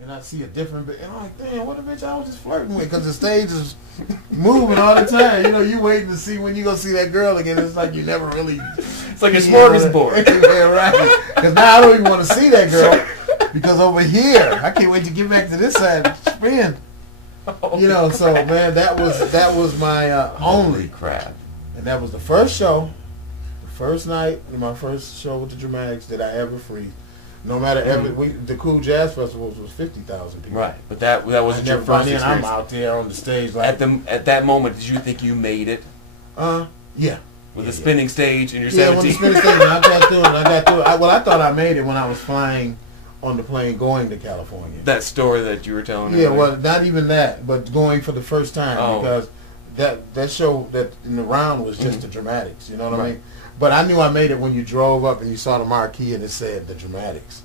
and I see a different bitch, and I'm like, damn, what a bitch I was just flirting with, because the stage is moving all the time. You know, you waiting to see when you gonna see that girl again. It's like you never really. It's like a smorgasbord. Yeah, right. Because now I don't even want to see that girl, because over here, I can't wait to get back to this side and spin. You know, so man, that was my only crap. And that was the first show, the first night, my first show with the Dramatics that I ever freed. No matter the Cool Jazz Festival was 50,000 people. Right, but that wasn't your first experience. I'm out there on the stage like at that moment. Did you think you made it? Yeah. With the spinning stage and you're 17. Yeah, with the spinning stage, and I got through it. I thought I made it when I was flying on the plane going to California. That story that you were telling me. Yeah, well, not even that, but going for the first time because that show that in the round was just the Dramatics. You know what I mean? But I knew I made it when you drove up and you saw the marquee and it said the Dramatics.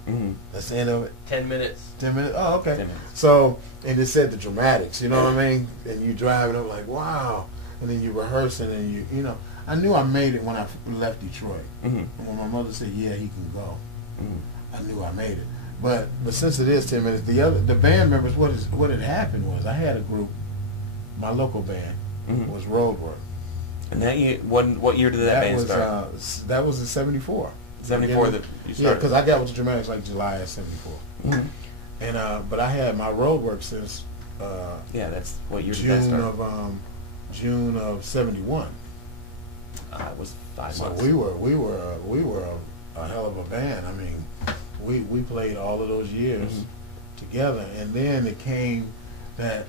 That's the end of it. 10 minutes. 10 minutes. Oh, okay. 10 minutes. So and it said the Dramatics. You know what I mean? And you driving up like wow, and then you rehearsing and you know. I knew I made it when I left Detroit. And when my mother said, "Yeah, he can go," I knew I made it. But since it is 10 minutes, the band members, what had happened was I had a group, my local band was Roadwork. And that year, what year did that band start? That was in '74. 74 that you started. Yeah, because I got with the Dramatics like July of '74. And but I had my Roadwork since that's what year did that start? June of '71. It was 5 so months. we were a hell of a band. I mean, we played all of those years together, and then it came that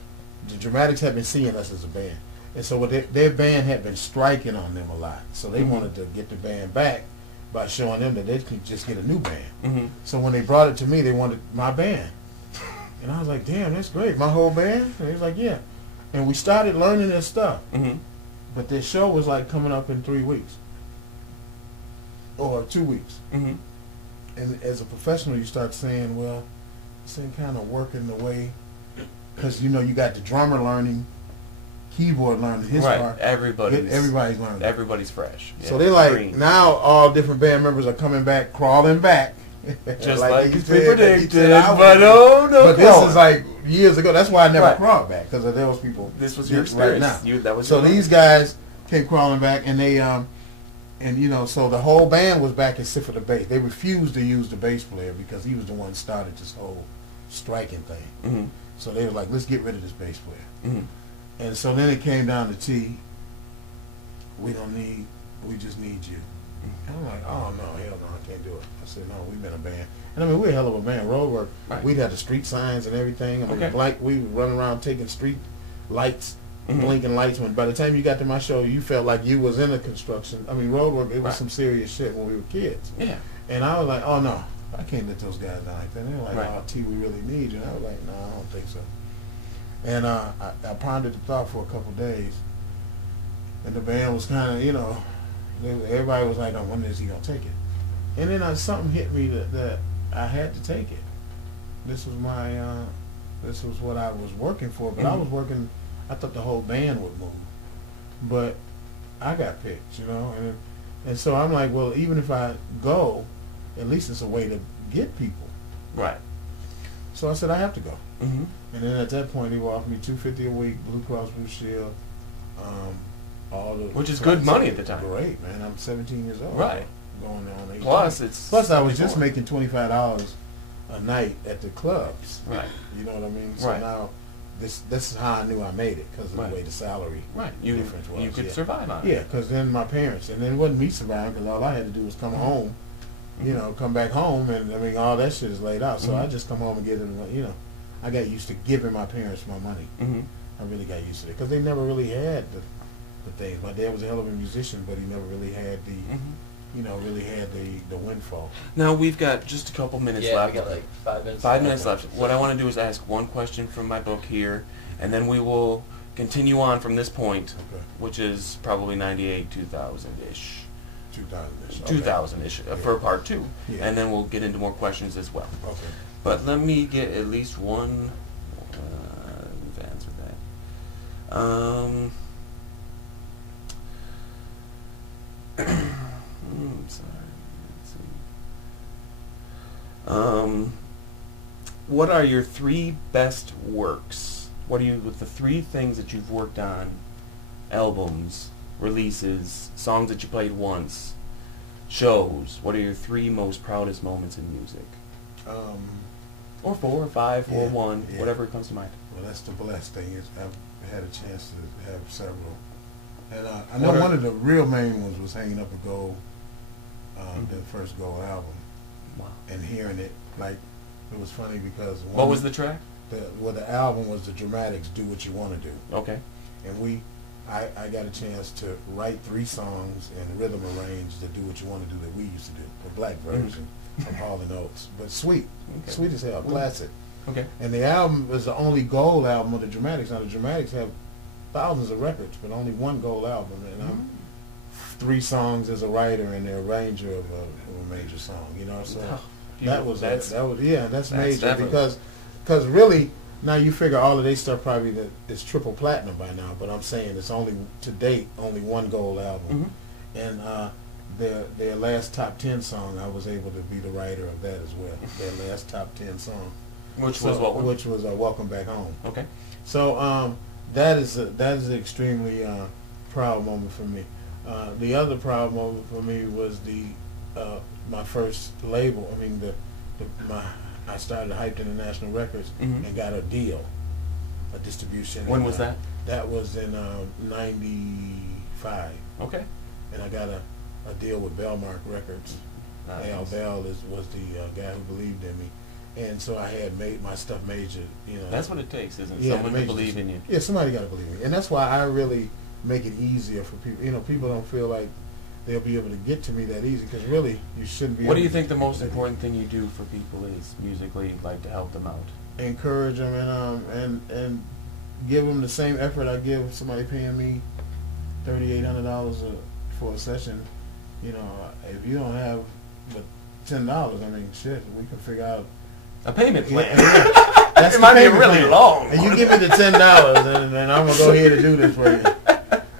the Dramatics had been seeing us as a band, and so their band had been striking on them a lot. So they wanted to get the band back by showing them that they could just get a new band. So when they brought it to me, they wanted my band, and I was like, "Damn, that's great, my whole band." And he was like, "Yeah," and we started learning their stuff. But their show was like coming up in 3 weeks or 2 weeks. And as a professional, you start saying, well, this ain't kind of working the way, because you know you got the drummer learning, keyboard learning his part. Everybody's learning. Everybody's fresh. So they're like, now all different band members are coming back, crawling back. Just like you predicted. But no. But this is like years ago. That's why I never crawled back, because of those people. This was your experience. Right now. So these guys came crawling back, and they and you know, so the whole band was back except for the bass. They refused to use the bass player because he was the one who started this whole striking thing. So they were like, let's get rid of this bass player. And so then it came down to T. We just need you. And I'm like, oh no, hell no, I can't do it. I said, no, we've been a band. And I mean, we're a hell of a band. Roadwork, we'd have the street signs and everything. I mean, we would run around taking street lights, blinking lights. When by the time you got to my show, you felt like you was in a construction. I mean, Roadwork, it was some serious shit when we were kids. Yeah. And I was like, oh no, I can't let those guys down like that. And they were like, oh, T, we really need you. And I was like, no, I don't think so. And I pondered the thought for a couple of days. And the band was kind of, you know, everybody was like, oh, when is he going to take it? And then something hit me that I had to take it. This was this was what I was working for, but I was working, I thought the whole band would move. But I got picked, you know, and so I'm like, well, even if I go, at least it's a way to get people. Right. So I said, I have to go. And then at that point, he offered me $250 a week, Blue Cross Blue Shield, which is good money at the time. Great, man. I'm 17 years old. Right. Going on 18. Plus I was just making $25 a night at the clubs. Right. You know what I mean? So now this is how I knew I made it, because of the way the salary difference was. You could survive on it. Yeah, because then my parents, and then it wasn't me surviving, because all I had to do was come home, you know, come back home, and I mean all that shit is laid out. So I just come home and get it. You know, I got used to giving my parents my money. I really got used to it, because they never really had the things. My dad was a hell of a musician, but he never really had the, you know, the windfall. Now we've got just a couple minutes left. We got like 5 minutes. 5 minutes left. What I want to do is ask one question from my book here, and then we will continue on from this point, which is probably 98, 2000-ish. 2000-ish. 2000-ish for part 2, and then we'll get into more questions as well. Okay. But let me get at least one. We've answered that. Sorry. Let's see. what are your 3 best works? What are with the 3 things that you've worked on? Albums, releases, songs that you played once, shows. What are your 3 most proudest moments in music? Or 4 or 5 or 1, whatever comes to mind. Well, that's the blessed thing is I've had a chance to have several. And I know one of the real main ones was Hanging Up a Gold, the first Gold album. Wow. And hearing it, like, it was funny because... What was the track? The album was the Dramatics, Do What You Want to Do. Okay. And I got a chance to write 3 songs and rhythm arrange the Do What You Want to Do that we used to do, the black version of Hall & Oates. But sweet. Okay. Sweet as hell, classic. Okay. And the album was the only gold album of the Dramatics. Now, the Dramatics have thousands of records, but only 1 gold album. And I'm 3 songs as a writer and the arranger of a major song, you know. So that's major because really now you figure all of their stuff probably is triple platinum by now. But I'm saying it's only to date only 1 gold album, and their last top 10 song I was able to be the writer of that as well. Their last top 10 song, which was what one? Which was Welcome Back Home. Okay. So that is an extremely proud moment for me. The other proud moment for me was my first label. I mean, I started Hyped International Records and got a deal, a distribution. When was that? That was in '95. Okay. And I got a deal with Bellmark Records. Nice. Al Bell was the guy who believed in me. And so I had made my stuff major, you know. That's what it takes, isn't it? Someone to believe in you. Yeah, somebody got to believe in me. And that's why I really make it easier for people. You know, people don't feel like they'll be able to get to me that easy because really you shouldn't be. What do you think the most important thing you do for people is musically, like to help them out? Encourage them and give them the same effort I give somebody paying me $3,800 for a session. You know, if you don't have but $10, I mean, shit, we can figure out a payment plan. That's it might be really long. And you give me the $10, and I'm gonna go ahead and do this for you.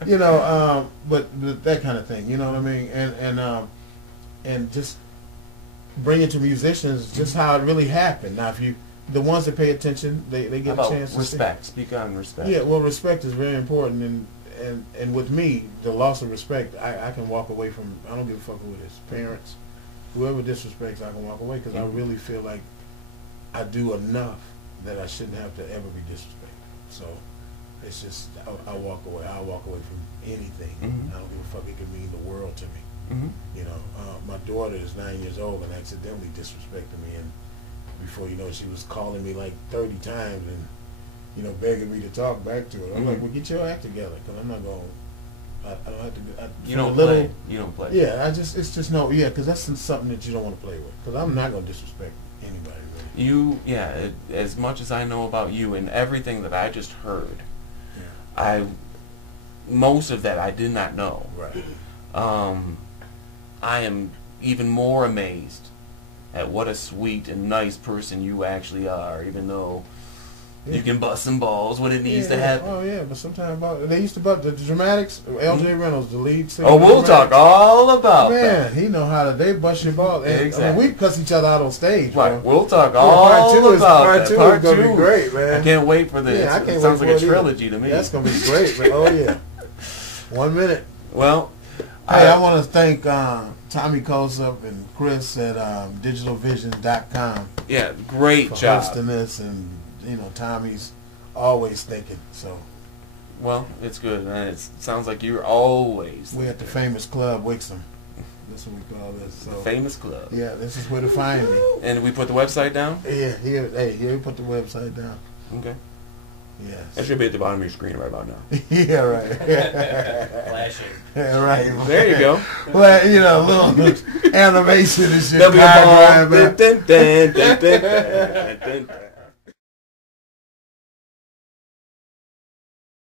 You know, but that kind of thing. You know what I mean? And just bring it to musicians just how it really happened. Now, if the ones that pay attention, they get a chance to respect. Speak on respect. Yeah, well, respect is very important, and with me, the loss of respect, I can walk away from. I don't give a fuck who it is, parents, whoever disrespects, I can walk away because I really feel like I do enough that I shouldn't have to ever be disrespected. So it's just I walk away. I walk away from anything. I don't give a fuck. It could mean the world to me. You know, my daughter is 9 years old and accidentally disrespected me, and before you know it, she was calling me like 30 times and, you know, begging me to talk back to her. I'm like, well, get your act together, because I'm not going. I don't have to. You don't play. You don't play. Yeah, it's just no. Yeah, because that's something that you don't want to play with. Because I'm not going to disrespect anybody. Really. As much as I know about you and everything that I just heard, most of that I did not know. Right. I am even more amazed at what a sweet and nice person you actually are, even though you can bust some balls when it needs to happen. Oh yeah, but sometimes they used to bust the Dramatics. L.J. Reynolds, the lead singer. Oh, we'll talk all about that. Man, he know how to. They bust your balls. And, exactly. I mean, we cuss each other out on stage. Right. Bro. We'll talk all about that. Part two is gonna be great, man. I can't wait for this. Yeah, I can't it sounds wait like for a trilogy to me. That's gonna be great, man. Oh yeah. 1 minute. Well. Hey, I want to thank Tommy Kosup and Chris at digitalvision.com. Yeah, great for job hosting this, and you know Tommy's always thinking. So, well, it's good, man. It sounds like you're always. We're at the famous club, Wixom. That's what we call this. So, the famous club. Yeah, this is where to find me. And we put the website down. Yeah, here we put the website down. Okay. Yes. That should be at the bottom of your screen right about now. Yeah, right. Flashing. Yeah, right. There you go. Well, you know, little animation and shit. There'll be a ball.